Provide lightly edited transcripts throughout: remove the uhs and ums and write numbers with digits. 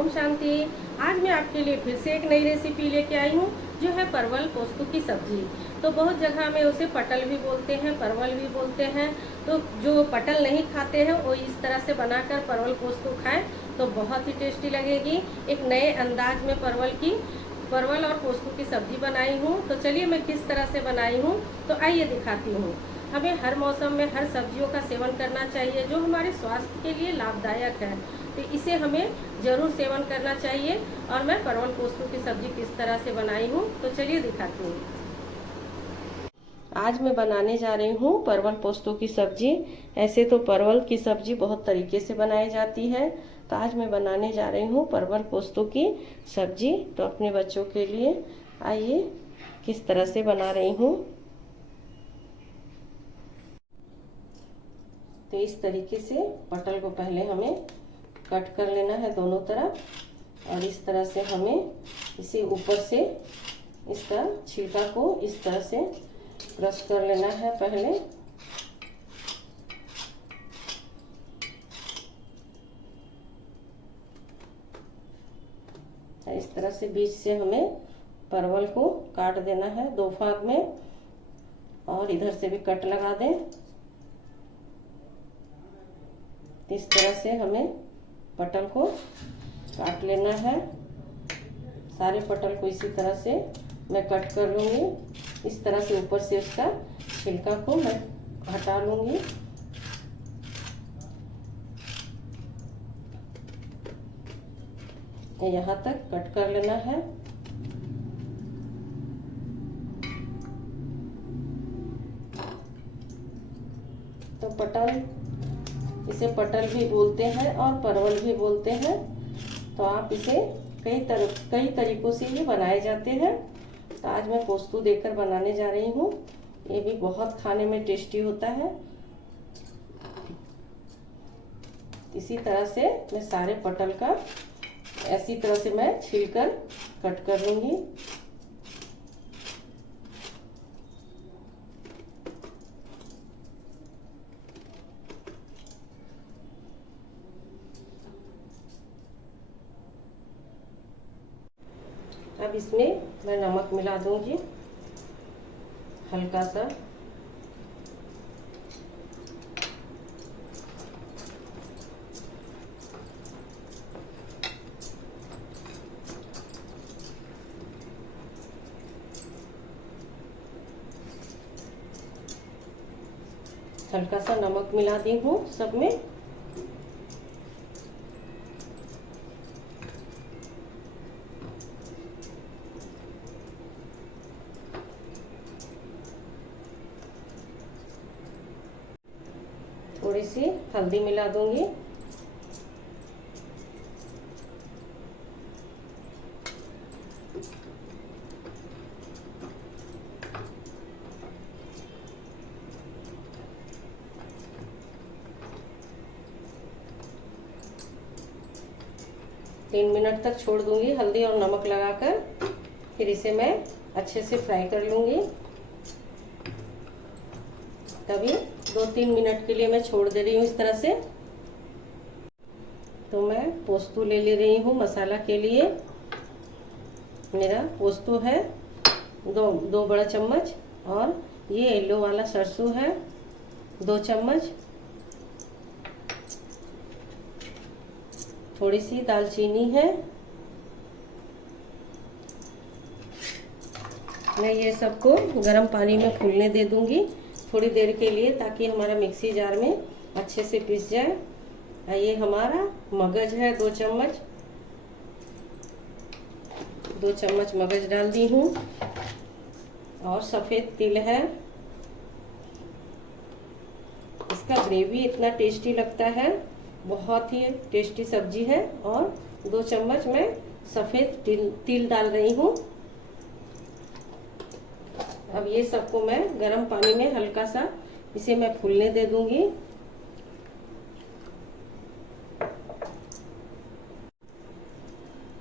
ओम शांति। आज मैं आपके लिए फिर से एक नई रेसिपी लेके आई हूँ, जो है परवल पोस्तू की सब्जी। तो बहुत जगह में उसे पटल भी बोलते हैं, परवल भी बोलते हैं। तो जो पटल नहीं खाते हैं वो इस तरह से बनाकर परवल पोस्तू खाएं तो बहुत ही टेस्टी लगेगी। एक नए अंदाज में परवल और पोस्तू की सब्जी बनाई हूँ। तो चलिए मैं किस तरह से बनाई हूँ तो आइए दिखाती हूँ। हमें हर मौसम में हर सब्जियों का सेवन करना चाहिए जो हमारे स्वास्थ्य के लिए लाभदायक है, तो इसे हमें ज़रूर सेवन करना चाहिए। और मैं परवल पोस्तू की सब्जी किस तरह से बनाई हूँ तो चलिए दिखाती हूँ। आज मैं बनाने जा रही हूँ परवल पोस्तू की सब्जी। ऐसे तो परवल की सब्जी बहुत तरीके से बनाई जाती है, तो आज मैं बनाने जा रही हूँ परवल पोस्तू की सब्जी। तो अपने बच्चों के लिए आइए किस तरह से बना रही हूँ। तो इस तरीके से पटल को पहले हमें कट कर लेना है दोनों तरफ, और इस तरह से हमें इसे ऊपर से इसका छिलका को इस तरह से क्रश कर लेना है पहले। इस तरह से बीच से हमें परवल को काट देना है दो भाग में, और इधर से भी कट लगा दें। इस तरह से हमें पटल को काट लेना है। सारे पटल को इसी तरह से मैं कट कर लूँगी। इस तरह से ऊपर से उसका छिलका को मैं हटा लूँगी। यहाँ तक कट कर लेना है। तो इसे पटल भी बोलते हैं और परवल भी बोलते हैं। तो आप इसे कई तरीकों से ये बनाए जाते हैं। तो आज मैं पोस्तू देकर बनाने जा रही हूँ। ये भी बहुत खाने में टेस्टी होता है। इसी तरह से मैं सारे पटल का ऐसी तरह से मैं छीलकर कट कर लूँगी। अब इसमें मैं नमक मिला दूंगी हल्का सा। हल्का सा नमक मिला दी हूँ सब में। थोड़ी सी हल्दी मिला दूंगी। तीन मिनट तक छोड़ दूंगी हल्दी और नमक लगाकर। फिर इसे मैं अच्छे से फ्राई कर लूंगी। तभी 2-3 मिनट के लिए मैं छोड़ दे रही हूँ इस तरह से। तो मैं पोस्तू ले रही हूँ मसाला के लिए। मेरा पोस्तू है दो बड़ा चम्मच, और ये येलो वाला सरसों है 2 चम्मच। थोड़ी सी दालचीनी है। मैं ये सबको गर्म पानी में फूलने दे दूंगी थोड़ी देर के लिए, ताकि हमारा मिक्सी जार में अच्छे से पीस जाए। ये हमारा मगज है 2 चम्मच। 2 चम्मच मगज डाल दी हूँ, और सफ़ेद तिल है। इसका ग्रेवी इतना टेस्टी लगता है, बहुत ही टेस्टी सब्जी है। और 2 चम्मच मैं सफ़ेद तिल डाल रही हूँ। अब ये सबको मैं गर्म पानी में हल्का सा इसे मैं फूलने दे दूंगी।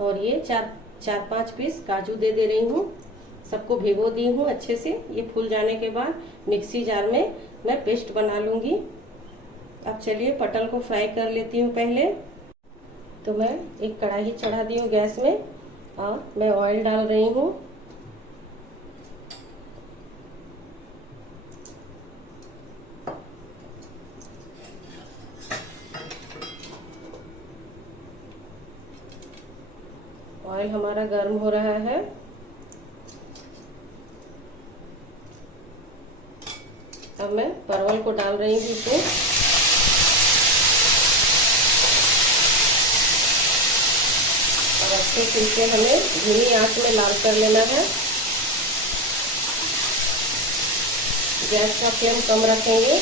और ये 4-5 पीस काजू दे रही हूँ। सबको भिगो दी हूँ अच्छे से। ये फूल जाने के बाद मिक्सी जार में मैं पेस्ट बना लूँगी। अब चलिए पटल को फ्राई कर लेती हूँ पहले। तो मैं एक कढ़ाई चढ़ा दी हूँ गैस में और मैं ऑयल डाल रही हूँ। ऑयल हमारा गर्म हो रहा है। अब मैं परवल को डाल रही हूँ इसमें। और अच्छे से इसे हमें धीमी आंच में लाल कर लेना है। गैस का फ्लेम कम रखेंगे।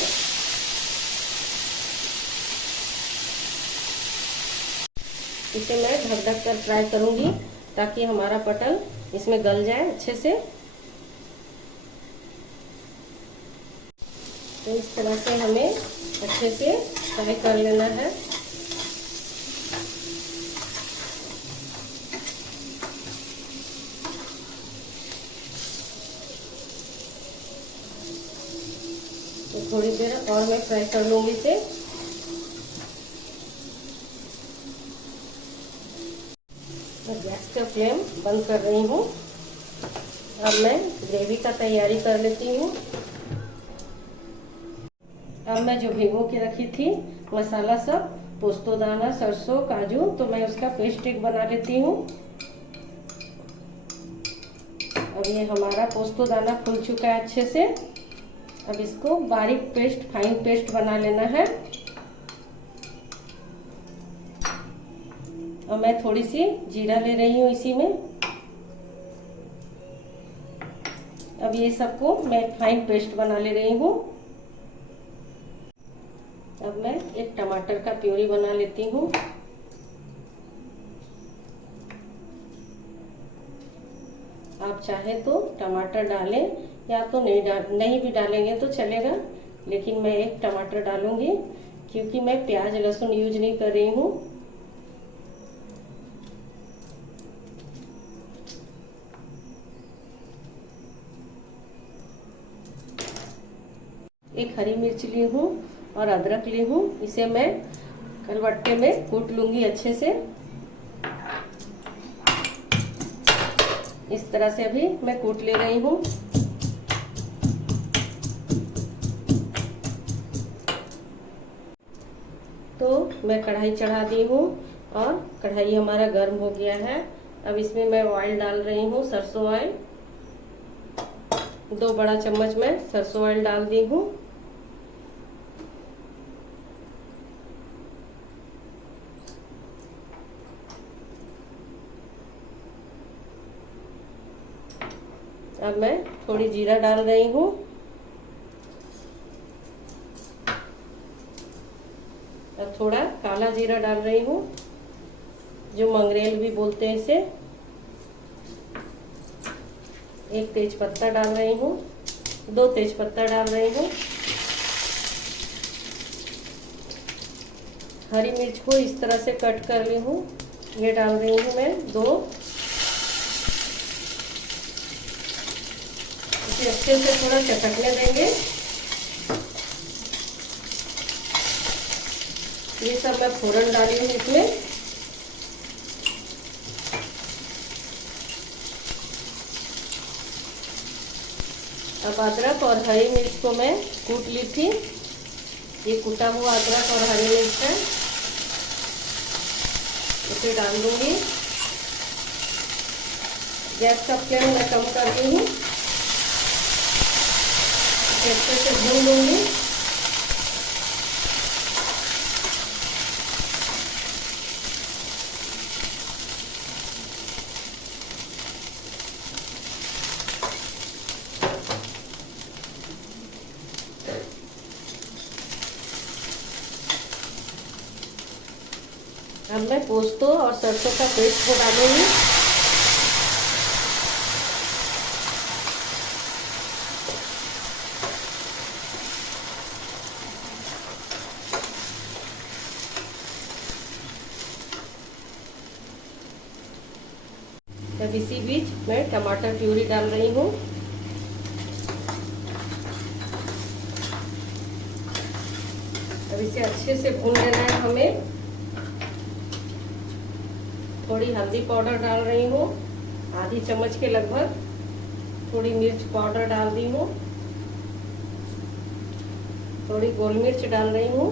इसे मैं ढक कर फ्राई करूंगी ताकि हमारा पटल इसमें गल जाए अच्छे से। तो इस तरह से हमें अच्छे से फ्राई कर लेना है। तो थोड़ी देर और मैं फ्राई कर लूंगी इसे। मैं गैस का फ्लेम बंद कर रही हूँ। अब मैं ग्रेवी का तैयारी कर लेती हूँ। अब मैं जो भिगो के रखी थी मसाला सब, पोस्तो दाना, सरसों, काजू, तो मैं उसका पेस्ट एक बना लेती हूँ। अब ये हमारा पोस्तो दाना फूल चुका है अच्छे से। अब इसको बारीक पेस्ट, फाइन पेस्ट बना लेना है। और मैं थोड़ी सी जीरा ले रही हूँ इसी में। अब ये सबको मैं फाइन पेस्ट बना ले रही हूँ। अब मैं एक टमाटर का प्यूरी बना लेती हूँ। आप चाहे तो टमाटर डालें या तो नहीं भी डालेंगे तो चलेगा, लेकिन मैं एक टमाटर डालूंगी क्योंकि मैं प्याज लहसुन यूज नहीं कर रही हूँ। एक हरी मिर्च ली हूँ और अदरक ली हूँ। इसे मैं कलवट्टे में कूट लूंगी अच्छे से। इस तरह से अभी मैं कूट ले रही हूँ। तो मैं कढ़ाई चढ़ा दी हूँ और कढ़ाई हमारा गर्म हो गया है। अब इसमें मैं ऑयल डाल रही हूँ, सरसों ऑयल। 2 बड़ा चम्मच मैं सरसों ऑयल डाल दी हूँ। अब मैं थोड़ी जीरा डाल रही हूँ। अब थोड़ा काला जीरा डाल रही हूँ, जो मंगरेल भी बोलते हैं इसे। 1 तेज पत्ता डाल रही हूँ, 2 तेज पत्ता डाल रही हूँ। हरी मिर्च को इस तरह से कट कर ली हूँ, ये डाल रही हूँ मैं 2। इसे अच्छे से थोड़ा चटकने देंगे। ये सब मैं फोरन डाली हूँ इसमें। अब अदरक और हरी मिर्च को मैं कूट ली थी। ये कूटा हुआ अदरक और हरी मिर्च है, इसे डाल दूंगी। गैस का फ्लेम मैं कम कर दी हूँ। अच्छे से भून लूंगी। अब मैं पोस्तो और सरसों का पेस्ट को डालूंगी। अब इसी बीच मैं टमाटर प्यूरी डाल रही हूँ। अब इसे अच्छे से भून लेना है हमें। थोड़ी हल्दी पाउडर डाल रही हूँ, आधी चम्मच के लगभग। थोड़ी मिर्च पाउडर डाल दी हूँ, थोड़ी गोल मिर्च डाल रही हूँ,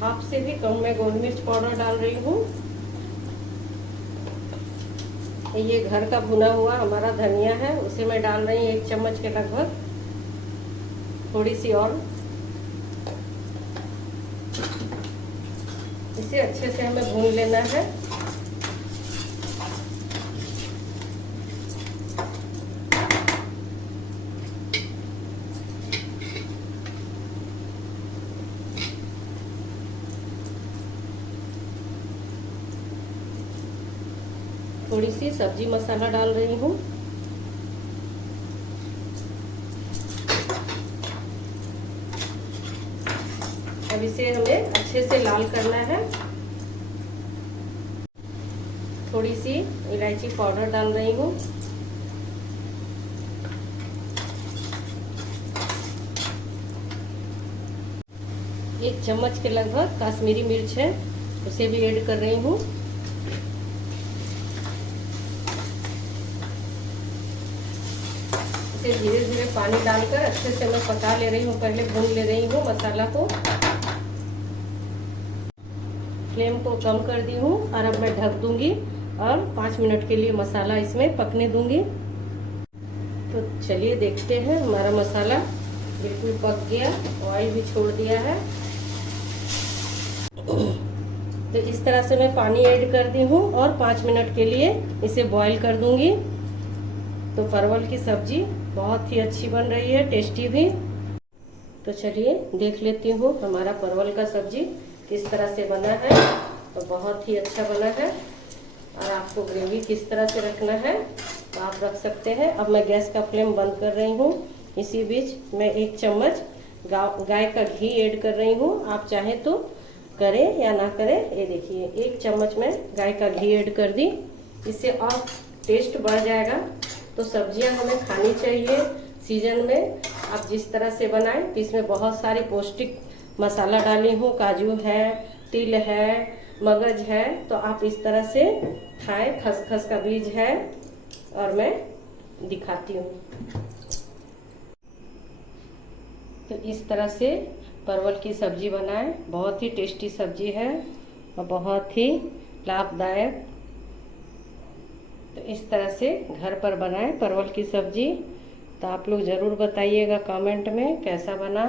हाफ से भी कम मैं गोल मिर्च पाउडर डाल रही हूँ। ये घर का भुना हुआ हमारा धनिया है, उसे मैं डाल रही हूँ 1 चम्मच के लगभग। थोड़ी सी और, इसे अच्छे से हमें भून लेना है। थोड़ी सी सब्जी मसाला डाल रही हूँ। अब इसे हमें अच्छे से लाल करना है। थोड़ी सी इलायची पाउडर डाल रही हूँ। एक चम्मच के लगभग कश्मीरी मिर्च है, उसे भी ऐड कर रही हूँ। इसे धीरे धीरे पानी डालकर अच्छे से मैं पका ले रही हूँ, पहले भून ले रही हूँ मसाला को। फ्लेम को कम कर दी हूँ और अब मैं ढक दूंगी और 5 मिनट के लिए मसाला इसमें पकने दूंगी। तो चलिए देखते हैं, हमारा मसाला बिल्कुल पक गया, ऑयल भी छोड़ दिया है। तो इस तरह से मैं पानी ऐड कर दी हूँ और 5 मिनट के लिए इसे बॉईल कर दूंगी। तो परवल की सब्जी बहुत ही अच्छी बन रही है, टेस्टी भी। तो चलिए देख लेती हूँ हमारा परवल का सब्जी किस तरह से बना है। तो बहुत ही अच्छा बना है। और आपको ग्रेवी किस तरह से रखना है तो आप रख सकते हैं। अब मैं गैस का फ्लेम बंद कर रही हूँ। इसी बीच मैं 1 चम्मच गाय का घी ऐड कर रही हूँ। आप चाहें तो करें या ना करें। ये देखिए 1 चम्मच में गाय का घी ऐड कर दी, इससे और टेस्ट बढ़ जाएगा। तो सब्जियां हमें खानी चाहिए सीजन में। आप जिस तरह से बनाएं, तो इसमें बहुत सारी पौष्टिक मसाला डाली हूँ, काजू है, तिल है, मगज है। तो आप इस तरह से खाएं। खसखस का बीज है और मैं दिखाती हूँ। तो इस तरह से परवल की सब्जी बनाएं, बहुत ही टेस्टी सब्जी है और बहुत ही लाभदायक। तो इस तरह से घर पर बनाएं परवल की सब्जी। तो आप लोग ज़रूर बताइएगा कमेंट में कैसा बना।